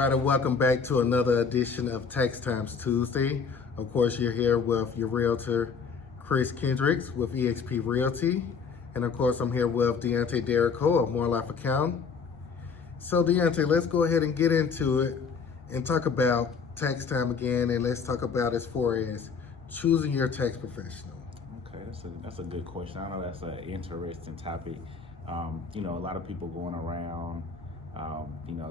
everybody, welcome back to another edition of Tax Times Tuesday. Of course, you're here with your Realtor Chris Kendricks with eXp Realty. And of course, I'm here with Deontaye Derrico of Morelifetaxgroup. So Deontaye, let's go ahead and get into it and talk about tax time again. And let's talk about as far as choosing your tax professional. Okay, that's a good question. I know that's an interesting topic. A lot of people going around,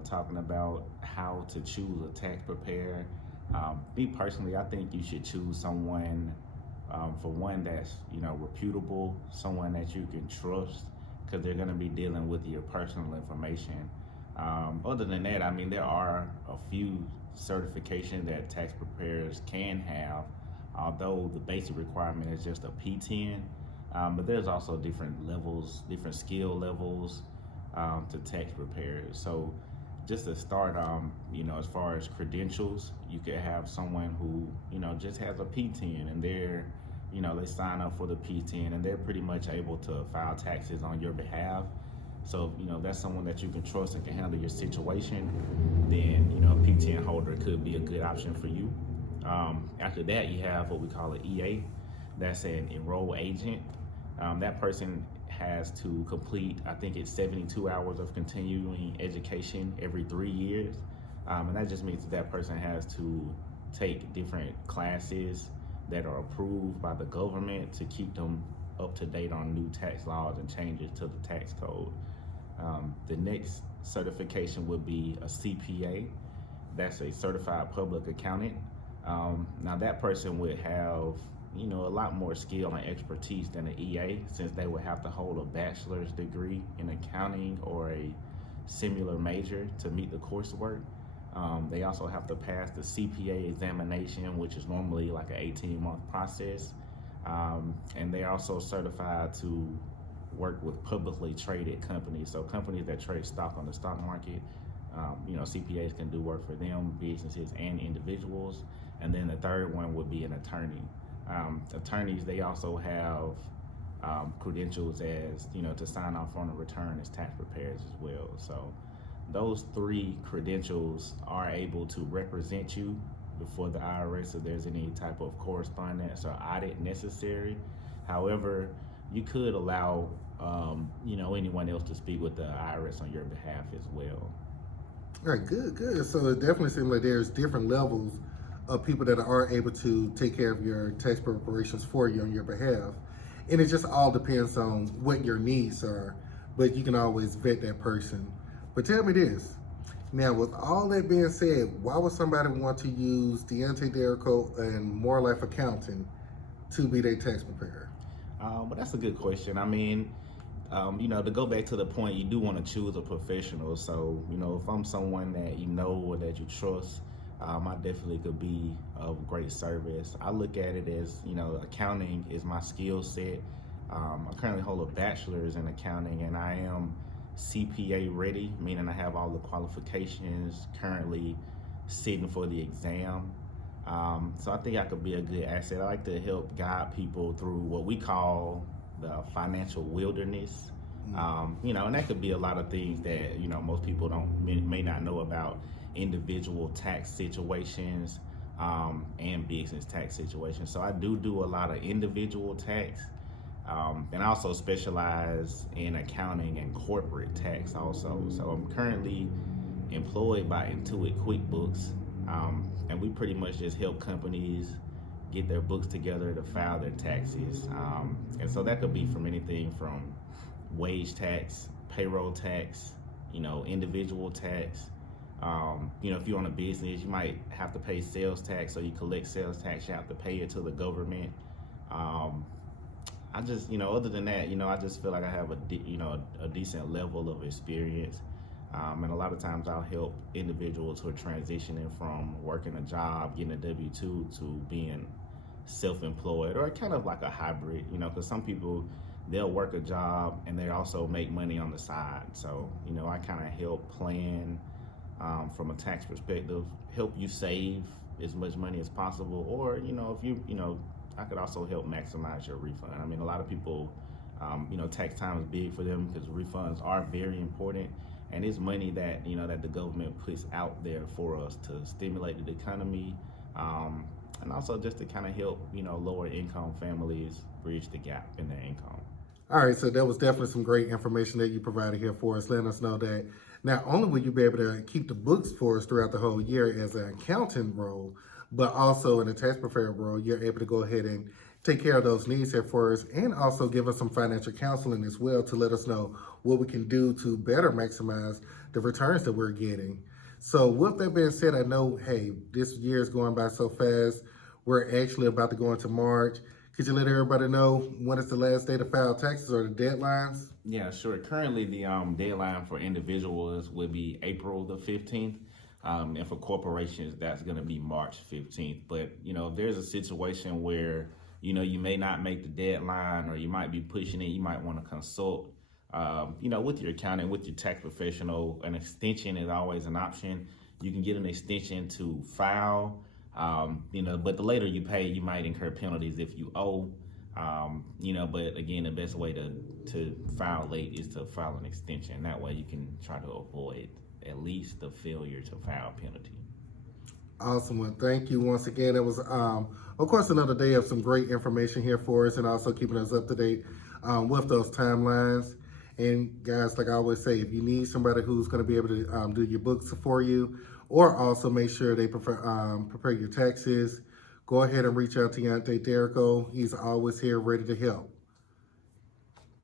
talking about how to choose a tax preparer. Me personally, I think you should choose someone, for one, that's, reputable, someone that you can trust, because they're going to be dealing with your personal information. Other than that, there are a few certifications that tax preparers can have, although the basic requirement is just a P10. But there's also different levels, different skill levels to tax preparers. So just to start, as far as credentials, you could have someone who, just has a P10 and they're, they sign up for the P10 and they're pretty much able to file taxes on your behalf. So, that's someone that you can trust and can handle your situation, then, a P10 holder could be a good option for you. After that, you have what we call an EA. That's an enrolled agent. That person has to complete, I think it's 72 hours of continuing education every 3 years. And that just means that person has to take different classes that are approved by the government to keep them up to date on new tax laws and changes to the tax code. The next certification would be a CPA. That's a certified public accountant. Now that person would have, a lot more skill and expertise than an EA, since they would have to hold a bachelor's degree in accounting or a similar major to meet the coursework. They also have to pass the CPA examination, which is normally like an 18-month process. And they're also certified to work with publicly traded companies. So companies that trade stock on the stock market, CPAs can do work for them, businesses and individuals. And then the third one would be an attorney. Attorneys, they also have credentials as, to sign off on a return as tax preparers as well. So those three credentials are able to represent you before the IRS if there's any type of correspondence or audit necessary. However, you could allow, anyone else to speak with the IRS on your behalf as well. All right, good. So it definitely seems like there's different levels of people that are able to take care of your tax preparations for you on your behalf. And it just all depends on what your needs are, but you can always vet that person. But tell me this, now with all that being said, why would somebody want to use Deontaye Derrico and More Life Accounting to be their tax preparer? But that's a good question. To go back to the point, you do want to choose a professional. So, if I'm someone that you know or that you trust, I definitely could be of great service. I look at it as, accounting is my skill set. I currently hold a bachelor's in accounting and I am CPA ready, meaning I have all the qualifications, currently sitting for the exam. So I think I could be a good asset. I like to help guide people through what we call the financial wilderness. And that could be a lot of things that, most people may not know about individual tax situations and business tax situations. So I do a lot of individual tax, and I also specialize in accounting and corporate tax also. So I'm currently employed by Intuit QuickBooks, and we pretty much just help companies get their books together to file their taxes. And so that could be from anything from wage tax, payroll tax, individual tax. If you own a business, you might have to pay sales tax, so you collect sales tax, you have to pay it to the government. Other than that, I just feel like I have a decent level of experience. And a lot of times I'll help individuals who are transitioning from working a job, getting a W-2 to being self-employed, or kind of like a hybrid, because some people, they'll work a job and they also make money on the side. So, I kind of help plan from a tax perspective, help you save as much money as possible, or, if you, I could also help maximize your refund. A lot of people, tax time is big for them because refunds are very important. and it's money that that the government puts out there for us to stimulate the economy, and also just to kind of help lower income families bridge the gap in their income. All right, so that was definitely some great information that you provided here for us, letting us know that not only will you be able to keep the books for us throughout the whole year as an accountant role, but also in a tax preparer role, you're able to go ahead and take care of those needs here for us and also give us some financial counseling as well to let us know what we can do to better maximize the returns that we're getting. So with that being said, I know, hey, this year is going by so fast. We're actually about to go into March. Could you let everybody know when is the last day to file taxes or the deadlines? Yeah, sure. Currently, the deadline for individuals would be April the 15th. And for corporations, that's going to be March 15th. But, if there's a situation where, you may not make the deadline or you might be pushing it, you might want to consult, with your accountant, with your tax professional. An extension is always an option. You can get an extension to file. But the later you pay, you might incur penalties if you owe. But again, the best way to file late is to file an extension. That way you can try to avoid at least the failure to file penalty. Awesome. Well, thank you once again. It was, of course, another day of some great information here for us and also keeping us up to date with those timelines. And guys, like I always say, if you need somebody who's going to be able to do your books for you or also make sure they prepare your taxes, go ahead and reach out to Deontaye Derrico. He's always here ready to help.